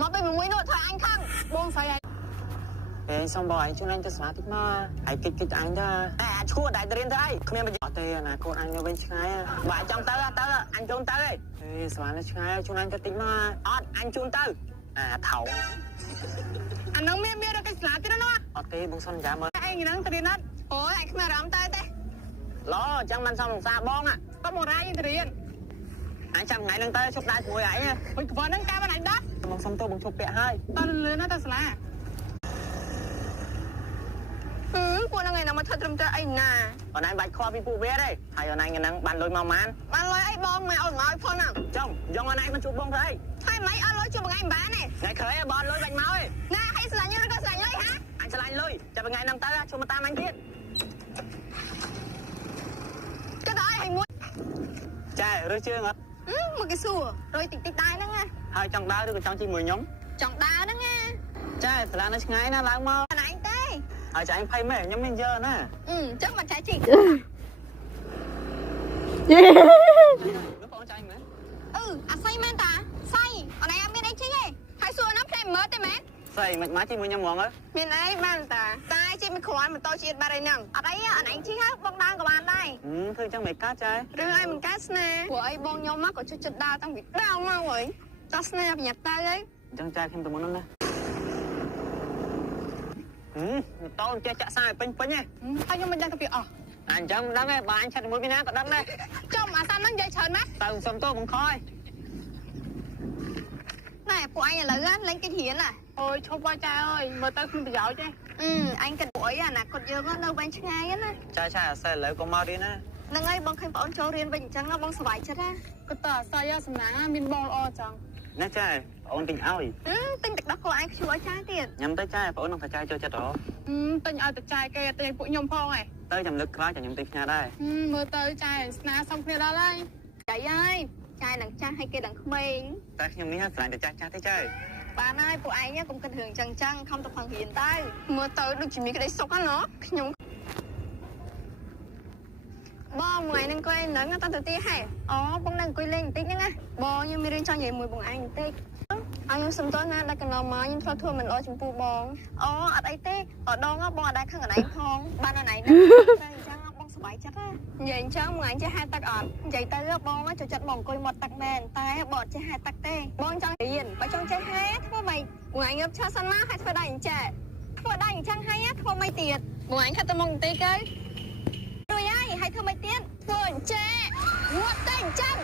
មកពេលមួយនោះថាអញខឹងបងស្អីហើយសុំបងអញជួយអញទៅស្មាតតិចមកហើយគិតអញទៅអាឈួតតែរៀនទៅអីគ្មានប្រយោជន៍ទេណាកូនអញនៅវិញឆ្ងាយបើចង់ទៅអញជូនទៅឯងស្មាតឆ្ងាយជួយអញទៅតិចមកអត់អញជូនទៅថោអានោះមានរកស្លាប់ទៀតណាអត់ទេបងសុនចាំមើលឯងហ្នឹងទៅរៀនអត់អូយអញគ្មានអារម្មណ៍ទៅទេឡោអញ្ចឹងមិនសមសង្សារបងក៏មករាយទៅរៀនអញចាំថ្ងៃហ្នឹងទៅជប់ដែរជាមួយឯងវិញក្បនហ្នឹងកាលបានអញដោះបងសុំទៅបងជប់ពាក់ហើយតើលឿនណាទៅសាលាពួកហ្នឹងឯងមកធ្វើត្រឹមត្រូវអីណាអូនឯងបាច់ខកពីពួកវាទេហើយអូនឯងហ្នឹងបានលុយមកម៉ានបានលុយអីបងមិនអូនមកផងហ្នឹងចង់យកអូនឯងមកជួបបងទៅអីហើយមិនអត់លុយជួបថ្ងៃមិនបានទេថ្ងៃក្រោយបងលុយបាច់មកទេណាឲ្យស្រឡាញ់ឬក៏ស្រឡាញ់លុយហាអញស្រឡាញ់លុយចាប់ថ្ងៃហ្នឹងទៅជួបមកតាមអញទៀតក៏ដល់ឲ្យមួយចារើសជើងអត់មកគេសួររយតិចដែរហ្នឹងណាហើយចង់ដើរឬក៏ចង់ជិះមួយខ្ញុំចង់ដើរហ្នឹងណាចាសាលានៅឆ្ងាយណាឡើងមកអញទេហើយចាអញភ័យមែនខ្ញុំមានយកណាចឹងមកចាជីកបងចាញ់មែនអាស័យមែនតាស័យអនឯងអត់មានអីជីកទេហើយសួរណាផ្លេមើលទេមែនស័យមិនមកជីមួយខ្ញុំហ្មងមានអីបានតាតែជីមិនគ្រាន់ម៉ូតូជាតិបាត់ហើយហ្នឹងអត់អីអនឯងជីកហើយបងដើរក៏បានដែរធ្វើចឹងមិនកើតចារឿងអីមិនកើតស្នេហ៍ព្រោះអីបងខ្ញុំមកក៏ចិត្តដើរតាំងពីដើរមកហើយតោះស្នេហ៍ប្រញាប់ទៅហីអញ្ចឹងចាខ្ញុំទៅមុនហ្នឹងណាតោចេះចាក់សាយពេញហើយខ្ញុំមិនដឹងទៅពីអស់អញ្ចឹងមិនដឹងទេបើអញឆាត់ជាមួយពីណាក៏ដឹងដែរចំអាសានហ្នឹងនិយាយច្រើនណាស់ទៅសុំទោសបងខយណែពួកអញឥឡូវលេងកិច្ចរៀនណាអូយឈប់ហើយចាអើយមើលទៅគ្មានប្រយោជន៍ទេអញគិតពួកអីអនាគតយើងនៅវិញឆ្ងាយណាចាអាសិឥឡូវកុំមករៀនណាហ្នឹងហើយបងឃើញបងអូនចូលរៀនវិញអញ្ចឹងបងសប្បាយចិត្តណាក៏តើអាសិសំណាងមានបងល្អចឹងណាចាអូនទិញឲ្យទិញទឹកដោះគោឯងខ្ជូរឲ្យចាយទៀតញ៉ាំទៅចាយបងអូននឹងតែចាយចូលចិត្តហ៎ទិញឲ្យតែចាយគេទិញឲ្យពួកខ្ញុំផងឯងទៅចាំលើកក្រោយចាំខ្ញុំទិញផ្ញើដែរមើលទៅចាយស្នាសុំគ្នាដល់ហើយចាយហើយចាយនឹងចាស់ឲ្យគេដឹងក្មេងតែខ្ញុំនេះស្រឡាញ់តែចាស់ទេចាយបានហើយពួកឯងកុំគិតរឿងចឹងខំទៅផឹងរៀនទៅមើលទៅដូចជាមានក្តីសុខហ្នឹងណាខ្ញុំបងមួយហ្នឹងក៏ហ្នឹងតើទៅទីហេអូបងនឹងអង្គុយលេងបន្តិចហ្នឹងណាបងខ្ញុំមានរឿងចង់និយាយមួយបងឯងបន្តិចអញសុំតោះណាដល់កណ្ដោមកខ្ញុំធ្វើមិនល្អចំពោះបងអូអត់អីទេអដងបងអត់ដែរខឹងអណៃផងបានអណៃហ្នឹងតែអញ្ចឹងបងសប្បាយចិត្តណានិយាយអញ្ចឹងមួយអញចេះហែទឹកអត់និយាយទៅបងចូលចិត្តបងអង្គុយមាត់ទឹកមែនតែបងអត់ចេះហែទឹកទេបងចង់រៀនបើចង់ចេះហែធ្វើម៉េចមួយអញងើបឈរសិនមកហើយធ្វើដៃអញ្ចេះធ្វើដៃអញ្ចឹងហើយធ្វើម៉េចទៀតមួយអញខិតទៅមកបន្តិចទៅរួចហើយធ្វើម៉េចទៀតធ្វើអញ្ចេះងត់តែអញ្ចឹង